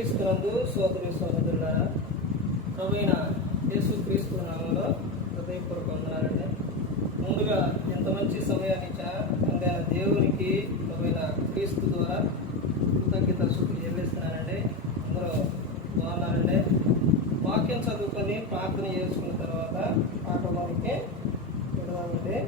క్రీస్తునందు సోదరి సోదరులారా, ప్రభువైన యేసు క్రీస్తు నామములో హృదయపూర్వక వందనాలండి. ముందుగా ఎంత మంచి సమయాన్ని ఇచ్చిన దేవునికి ప్రభువైన క్రీస్తు ద్వారా కృతజ్ఞత స్తుతులు చెల్లిస్తున్నానండి. అందరూ బాగున్నారండి. వాక్యం చదువుకొని ప్రార్థన చేసుకున్న తర్వాత పాఠంలోనికి వెళదామండి.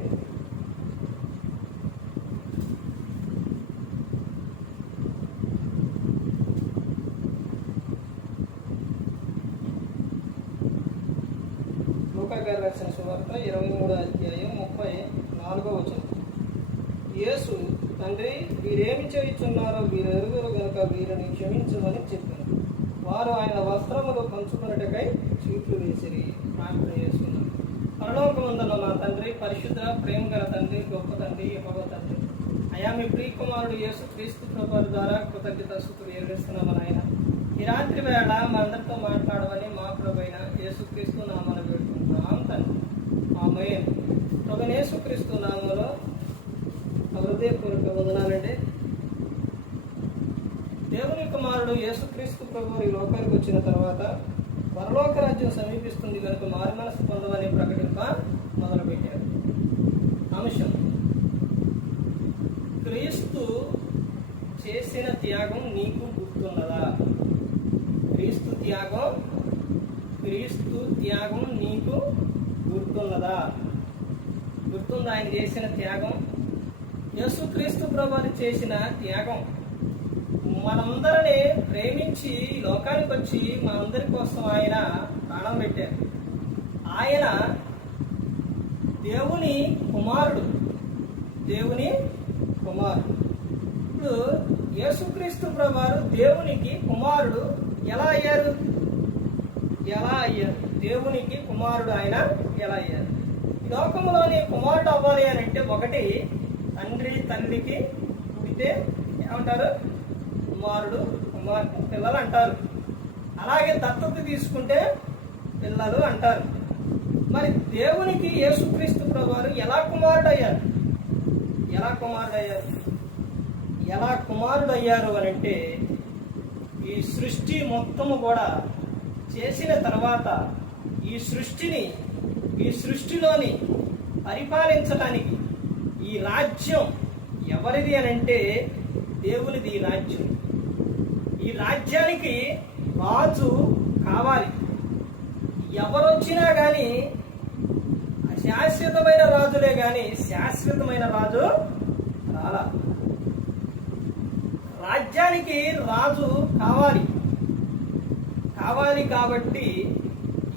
లూకా గారు రాసిన సువార్త 23వ అధ్యాయం 34వ వచనం. యేసు, తండ్రి, వీరేమి చేయుచున్నారో వీరెరుగురు గనుక వీరిని క్షమించమని చెప్పాను. వారు ఆయన వస్త్రములు పంచుకున్నట్టుకై చీట్లు వేసిరి. ప్రార్థన చేసుకున్నాను. పరలోకమందున్న మా తండ్రి, పరిశుద్ధ ప్రేమ గల తండ్రి, గొప్ప తండ్రి, యెహోవా తండ్రి, అయా మీ ప్రియకుమారుడు యేసు క్రీస్తు ప్రభువు ద్వారా కృతజ్ఞత స్తుతులు చెల్లిస్తున్నామని ఆయన ఈ రాత్రి వేళ మనందరితో మాట్లాడమని మా ప్రభువైన యేసుక్రీస్తు నామమున వేడుకుంటున్నాం తండ్రి. ఆమేన్. ప్రభువైన యేసుక్రీస్తు నామములో హృదయపూర్వక వందనాలండి. దేవుని కుమారుడు యేసుక్రీస్తు ప్రభువు ఈ లోకానికి వచ్చిన తర్వాత పరలోక రాజ్యం సమీపిస్తుంది కనుక మారు మనసు పొందమని ప్రకటింప మొదలుపెట్టారు. అంశం: క్రీస్తు చేసిన త్యాగం నీకు గుర్తున్నదా? క్రీస్తు త్యాగం నీకు గుర్తున్నదా? గుర్తుందా ఆయన చేసిన త్యాగం? యేసుక్రీస్తు ప్రభువు చేసిన త్యాగం మనందరినీ ప్రేమించి లోకానికి వచ్చి మనందరి కోసం ఆయన ప్రాణం పెట్టారు. ఆయన దేవుని కుమారుడు. ఇప్పుడు యేసుక్రీస్తు ప్రభువు దేవునికి కుమారుడు ఎలా అయ్యారు? దేవునికి కుమారుడు ఆయన ఎలా అయ్యారు? ఈ లోకంలోని కుమారుడు అవ్వాలి అని అంటే ఒకటి, తండ్రి తల్లికి పుడితే ఏమంటారు? కుమారుడు కుమార్తె పిల్లలు అంటారు. అలాగే దత్తత తీసుకుంటే పిల్లలు అంటారు. మరి దేవునికి యేసుక్రీస్తు ప్రభువు ఎలా కుమారుడు అయ్యారు? ఎలా కుమారుడు అయ్యారు అని అంటే, ఈ సృష్టి మొత్తము కూడా చేసిన తర్వాత ఈ సృష్టిలోని పరిపాలించడానికి ఈ రాజ్యం ఎవరిది అని అంటే దేవునిది. ఈ రాజ్యం, ఈ రాజ్యానికి రాజు కావాలి. ఎవరొచ్చినా కానీ శాశ్వతమైన రాజులే కానీ శాశ్వతమైన రాజు రాలా. రాజ్యానికి రాజు కావాలి కాబట్టి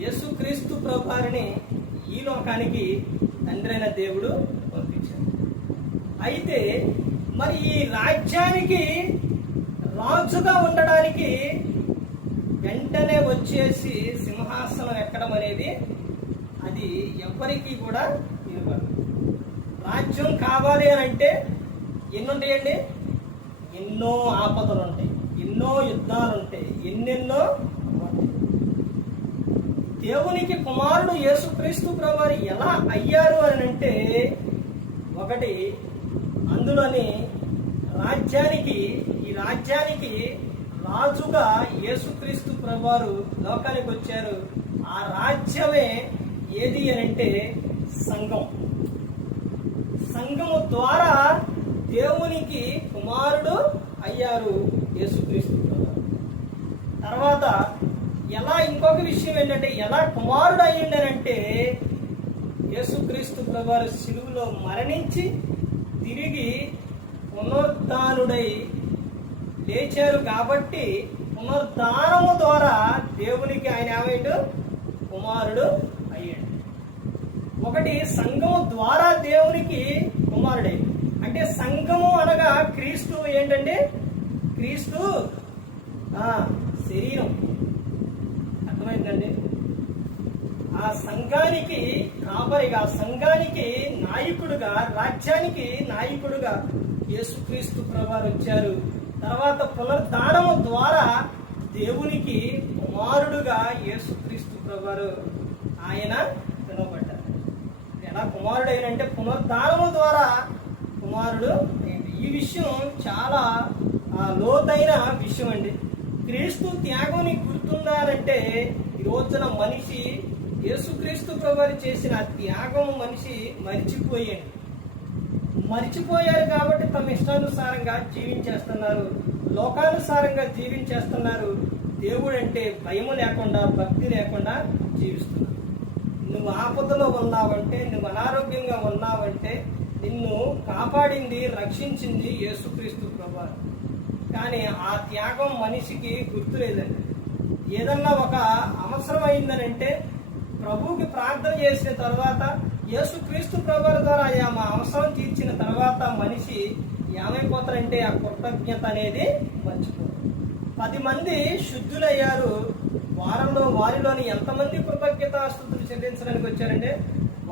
యేసుక్రీస్తు ప్రభువుని ఈ లోకానికి తండ్రి అయిన దేవుడు పంపించాడు. అయితే మరి ఈ రాజ్యానికి రాజుగా ఉండడానికి వెంటనే వచ్చేసి సింహాసనం ఎక్కడం అనేది అది ఎవరికి కూడా ఇవ్వదు. రాజ్యం కావాలి అని అంటే ఎన్ని ఉంటాయండి? ఎన్నో ఆపదలు ఉంటాయి, ఎన్నో యుద్ధాలు ఉంటాయి, ఎన్నెన్నో ఉంటాయి. దేవునికి కుమారుడు యేసుక్రీస్తు ప్రభువు ఎలా అయ్యారు అని అంటే, ఒకటి, అందులోని ఈ రాజ్యానికి రాజుగా యేసుక్రీస్తు ప్రభువు లోకానికి వచ్చారు. ఆ రాజ్యమే ఏది అని అంటే సంఘము ద్వారా దేవునికి కుమారుడు అయ్యారు యేసుక్రీస్తు ప్రభువు. తర్వాత ఇంకొక విషయం ఏంటంటే, ఎలా కుమారుడు అయ్యిండనంటే, యేసుక్రీస్తు ప్రభువు శిలువలో మరణించి తిరిగి పునరుద్ధానుడై లేచారు. కాబట్టి పునరుద్ధానము ద్వారా దేవునికి ఆయన ఏమైండు? కుమారుడు అయ్యాడు. ఒకటి, సంఘము ద్వారా దేవునికి కుమారుడైంది. అంటే సంఘము అనగా క్రీస్తు ఏంటంటే, క్రీస్తు శరీరం. అర్థమైందండి? ఆ సంఘానికి కాపరిగా, సంఘానికి నాయకుడుగా, రాజ్యానికి నాయకుడుగా యేసుక్రీస్తు ప్రభువు వచ్చారు. తర్వాత పునరుద్ధానము ద్వారా దేవునికి కుమారుడుగా యేసుక్రీస్తు ప్రభువు ఆయన పిలువబడ్డారు. ఎలా కుమారుడైనంటే పునరుద్ధానము ద్వారా కుమారుడు. ఈ విషయం చాలా లోతైన విషయం అండి. క్రీస్తు త్యాగం నీకు గుర్తుందా అంటే ఈ రోజున మనిషి యేసుక్రీస్తు ప్రభువారు చేసిన త్యాగం మనిషి మరిచిపోయారు కాబట్టి తమ ఇష్టానుసారంగా జీవించేస్తున్నారు, లోకానుసారంగా జీవించేస్తున్నారు. దేవుడు అంటే భయం లేకుండా, భక్తి లేకుండా జీవిస్తున్నారు. నువ్వు ఆపదలో ఉన్నావంటే, నువ్వు అనారోగ్యంగా ఉన్నావంటే నిన్ను కాపాడింది, రక్షించింది యేసుక్రీస్తు ప్రభువారు. కానీ ఆ త్యాగం మనిషికి గుర్తులేదండి. ఏదన్నా ఒక అవసరం అయిందనంటే ప్రభువుకి ప్రార్థన చేసిన తర్వాత, యేసుక్రీస్తు ప్రభువారి ద్వారా మా అవసరం తీర్చిన తర్వాత మనిషి ఏమైపోతారంటే ఆ కృతజ్ఞత అనేది మర్చిపోతారు. 10 మంది శుద్ధులయ్యారు, వారిలోని ఎంతమంది కృతజ్ఞతాస్తుతులు చెల్లించడానికి వచ్చారంటే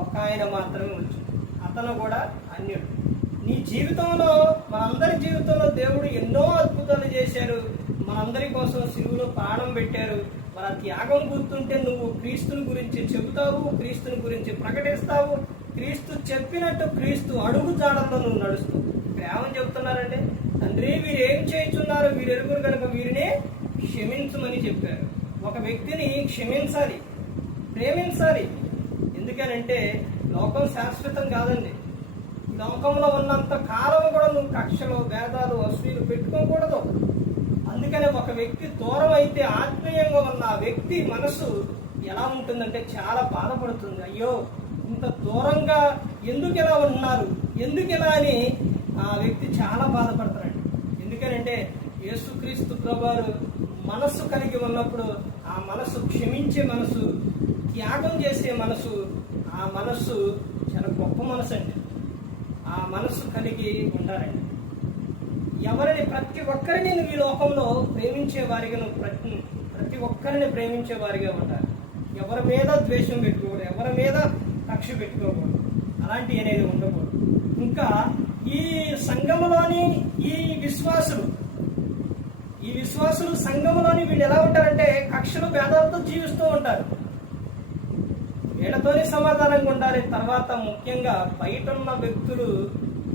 ఒక ఆయన మాత్రమే వచ్చాడు. అతను కూడా అన్యుడు. నీ జీవితంలో, మనందరి జీవితంలో దేవుడు ఎన్నో అద్భుతాలు చేశారు. మనందరి కోసం సిలువలో ప్రాణం పెట్టారు. మన త్యాగం గుర్తుంటే నువ్వు క్రీస్తుని గురించి చెబుతావు, క్రీస్తుని గురించి ప్రకటిస్తావు. క్రీస్తు చెప్పినట్టు, క్రీస్తు అడుగు జాడల్లో నువ్వు నడుస్తావు. ఇక్కడ ఏమని చెబుతున్నారంటే, తండ్రి వీరు ఏం చేయుచున్నారు, వీరు ఎరుగురు కనుక వీరిని క్షమించమని చెప్పారు. ఒక వ్యక్తిని క్షమించాలి, ప్రేమించాలి. ఎందుకనంటే లోకం శాశ్వతం కాదండి. లోకంలో ఉన్నంత కాలం కూడా నువ్వు కక్షలు, భేదాలు, అసూయలు పెట్టుకోకూడదు. అందుకనే ఒక వ్యక్తి దూరం అయితే ఆత్మీయంగా ఉన్న ఆ వ్యక్తి మనసు ఎలా ఉంటుందంటే చాలా బాధపడుతుంది. అయ్యో ఇంత దూరంగా ఎందుకు ఇలా ఉన్నారు, ఎందుకు ఇలా అని ఆ వ్యక్తి చాలా బాధపడతారండి. ఎందుకనంటే యేసుక్రీస్తు ప్రభువారు మనస్సు కలిగి ఉన్నప్పుడు ఆ మనసు క్షమించే మనసు, త్యాగం చేసే మనసు, ఆ మనస్సు చాలా గొప్ప మనసు అండి. ఆ మనస్సు కలిగి ఉండాలండి. ఎవరిని, ప్రతి ఒక్కరిని నువ్వు ఈ లోకంలో ప్రేమించే వారిగా, నువ్వు ప్రతి ఒక్కరిని ప్రేమించే వారిగా ఉండాలి. ఎవరి మీద ద్వేషం పెట్టుకోకూడదు, ఎవరి మీద కక్ష పెట్టుకోకూడదు, అలాంటివి అనేది ఉండకూడదు. ఇంకా ఈ సంఘములోని ఈ విశ్వాసులు సంఘములోని వీళ్ళు ఎలా ఉంటారంటే కక్షలు, భేదాలతో జీవిస్తూ ఉంటారు. వీళ్ళతోనే సమాధానంగా ఉండాలి. తర్వాత ముఖ్యంగా బయట ఉన్న వ్యక్తులు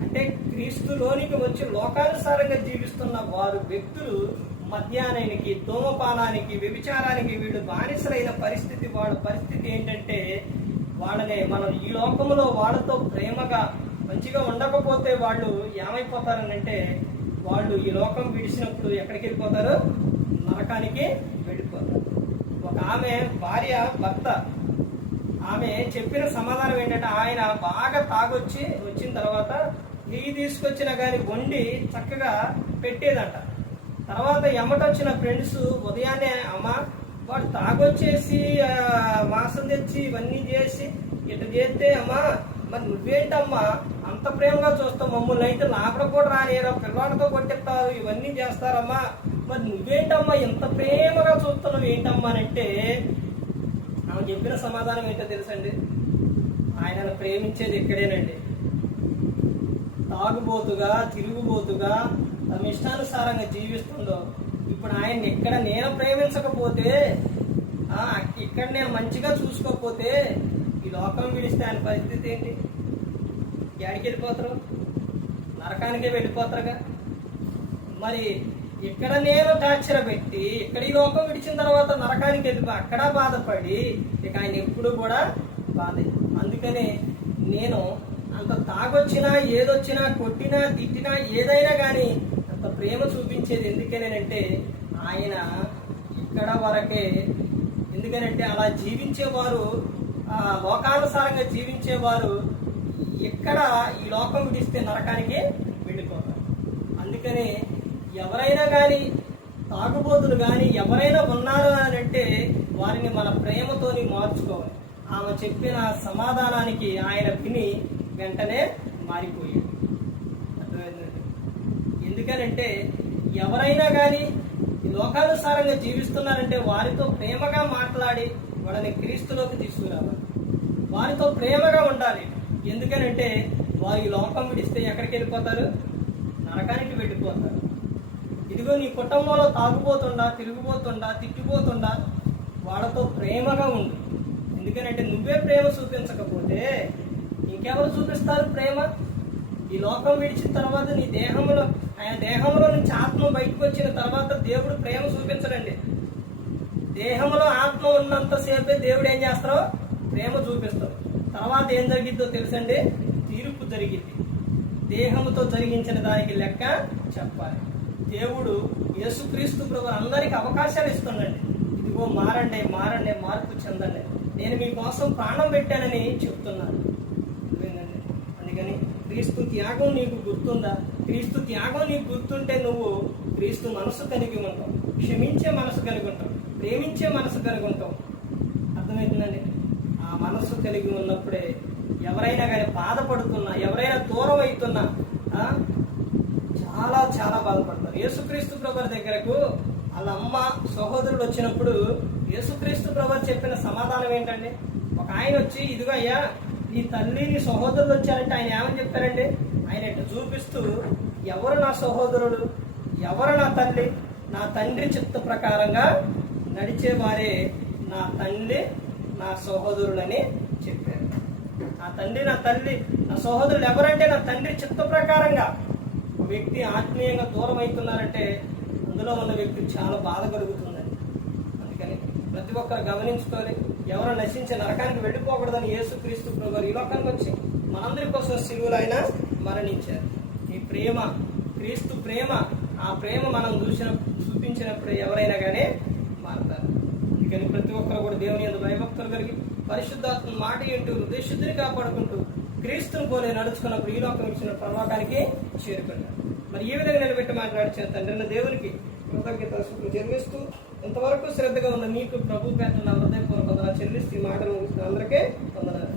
అంటే క్రీస్తులోనికి వచ్చి లోకానుసారంగా జీవిస్తున్న వ్యక్తులు మద్యానానికి, ధూమపానానికి, వ్యభిచారానికి వీళ్ళు బానిసలైన పరిస్థితి. వాళ్ళ పరిస్థితి ఏంటంటే మనం ఈ లోకంలో వాళ్ళతో ప్రేమగా మంచిగా ఉండకపోతే వాళ్ళు ఏమైపోతారనంటే వాళ్ళు ఈ లోకం విడిచినప్పుడు ఎక్కడికి వెళ్ళిపోతారు, నరకానికి వెళ్ళిపోతారు. ఒక ఆమె భార్య, భర్త, ఆమె చెప్పిన సమాధానం ఏంటంటే ఆయన బాగా వచ్చిన తర్వాత నెయ్యి తీసుకొచ్చినా కానీ వండి చక్కగా పెట్టేదంట. తర్వాత ఎమ్మటొచ్చిన ఫ్రెండ్స్ ఉదయాన్నే, అమ్మ వాడు తాగొచ్చేసి మాంసం తెచ్చి ఇవన్నీ చేసి ఇట్లా చేస్తే, అమ్మా మరి నువ్వేంటమ్మా అంత ప్రేమగా చూస్తావు, మమ్మల్ని అయితే లాభడ కూడా రానియరా, పిల్లవాడితో కొట్టిస్తారు, ఇవన్నీ చేస్తారమ్మా, మరి నువ్వేంటమ్మా ఇంత ప్రేమగా చూస్తున్నావు ఏంటమ్మా అంటే ఆమె చెప్పిన సమాధానం ఏంటో తెలుసండి, ఆయనను ప్రేమించేది ఇక్కడేనండి. తాగుబోతుగా, తిరుగుబోతుగా తమ ఇష్టానుసారంగా జీవిస్తుందో ఇప్పుడు ఆయన ఇక్కడ నేను ప్రేమించకపోతే, ఇక్కడ నేను మంచిగా చూసుకోకపోతే ఈ లోకం విడిస్తే ఆయన పరిస్థితి ఏంటి? ఎక్కడికి వెళ్ళిపోతారు? నరకానికే వెళ్ళిపోతారుగా. మరి ఇక్కడ నేను టార్చర్ పెట్టి ఇక్కడ ఈ లోకం విడిచిన తర్వాత నరకానికి వెళ్ళిపో, అక్కడ బాధపడి ఇక ఆయన ఎప్పుడు కూడా బాధ. అందుకనే నేను అంత తాగొచ్చినా, ఏదొచ్చినా, కొట్టినా, తిట్టినా, ఏదైనా కానీ అంత ప్రేమ చూపించేది ఎందుకనేనంటే ఆయన ఇక్కడ వరకే. ఎందుకనంటే అలా జీవించేవారు, లోకానుసారంగా జీవించేవారు ఎక్కడ ఈ లోకం విడిస్తే నరకానికి వెళ్ళిపోతారు. అందుకని ఎవరైనా కానీ, తాగుబోతులు కానీ ఎవరైనా ఉన్నారు అని అంటే వారిని మన ప్రేమతోని మార్చుకోవాలి. ఆమె చెప్పిన సమాధానానికి ఆయన విని వెంటనే మారిపోయాడు. అర్థమైందండి? ఎందుకనంటే ఎవరైనా కానీ లోకానుసారంగా జీవిస్తున్నారంటే వారితో ప్రేమగా మాట్లాడి వాళ్ళని క్రీస్తులోకి తీసుకురావాలి, వారితో ప్రేమగా ఉండాలి. ఎందుకనంటే వారు ఈ లోకం విడిస్తే ఎక్కడికి వెళ్ళిపోతారు? నరకానికి వెళ్ళిపోతారు. ఇదిగో నీ కుటుంబంలో తాగుపోతుండా, తిరిగిపోతుండా, తిట్టిపోతుండా వాళ్ళతో ప్రేమగా ఉండు. ఎందుకనంటే నువ్వే ప్రేమ చూపించకపోతే ఇంకెవరు చూపిస్తారు ప్రేమ? ఈ లోకం విడిచిన తర్వాత నీ దేహంలో, ఆయన దేహంలో నుంచి ఆత్మ బయటకు వచ్చిన తర్వాత దేవుడు ప్రేమ చూపించడండి. దేహంలో ఆత్మ ఉన్నంతసేపే దేవుడు ఏం చేస్తారో ప్రేమ చూపిస్తారు. తర్వాత ఏం జరిగిద్దో తెలుసండి, తీర్పు జరిగింది. దేహంతో జరిగించిన దానికి లెక్క చెప్పాలి. దేవుడు యేసుక్రీస్తు ప్రభు అందరికి అవకాశాలు ఇస్తుండండి. ఇదిగో మారండి, మారండి, మార్పు చెందండి, నేను మీకోసం ప్రాణం పెట్టానని చెప్తున్నాను. అందుకని క్రీస్తు త్యాగం నీకు గుర్తుందా? క్రీస్తు త్యాగం నీకు గుర్తుంటే నువ్వు క్రీస్తు మనసు కలిగి ఉంటావు, క్షమించే మనసు కలిగి ఉంటావు, ప్రేమించే మనసు కలిగి ఉంటావు. అర్థమవుతుందండి? ఆ మనసు కలిగి ఉన్నప్పుడే ఎవరైనా కానీ బాధపడుతున్నా, ఎవరైనా దూరం అవుతున్నా చాలా చాలా బాధపడతారు. యేసుక్రీస్తు ప్రభు దగ్గరకు వాళ్ళ అమ్మ సహోదరుడు వచ్చినప్పుడు యేసుక్రీస్తు ప్రభు చెప్పిన సమాధానం ఏంటండి? ఒక ఆయన వచ్చి, ఇదిగో అయ్యా నీ తల్లి నీ సహోదరులు వచ్చారంటే ఆయన ఏమని చెప్తారండి? ఆయన ఇట్లా చూపిస్తూ, ఎవరు నా సహోదరుడు, ఎవరు నా తల్లి? నా తండ్రి చిత్త ప్రకారంగా నడిచేవారే నా తల్లి నా సహోదరులని చెప్పారు. నా తండ్రి నా తల్లి నా సహోదరులు ఎవరంటే నా తండ్రి చిత్త ప్రకారంగా. ఒక వ్యక్తి ఆత్మీయంగా దూరం అవుతున్నారంటే అందులో ఉన్న వ్యక్తికి చాలా బాధ కలుగుతుందండి. అందుకని ప్రతి ఒక్కరు గమనించుకోవాలి, ఎవరు నశించే నరకానికి వెళ్ళిపోకూడదని యేసుక్రీస్తు ప్రభు ఈ లోకానికి వచ్చి మనందరి కోసం సిలువలో ఆయన మరణించారు. ఈ ప్రేమ, క్రీస్తు ప్రేమ, ఆ ప్రేమ మనం చూపించినప్పుడు ఎవరైనా కానీ మారుతారు. అందుకని ప్రతి ఒక్కరు కూడా దేవుని యందు భయభక్తులు కలిగి పరిశుద్ధాత్మ మాట ఏంటూ హృదయశుద్ధిని కాపాడుకుంటూ క్రీస్తుని పోలే నడుచుకున్నప్పుడు ఈ లోకం ఇచ్చిన పరలోకానికి చేరుకున్నారు. మరి ఈ విధంగా నిలబెట్టి మాట్లాడిన తండ్రి దేవునికి కృతజ్ఞతలు చెల్లిస్తూ, ఇంతవరకు శ్రద్ధగా ఉన్న మీకు ప్రభు పేట నా హృదయపూర్వక చెల్లిస్తూ ఈ మాటలు అందరికీ వందనాలు.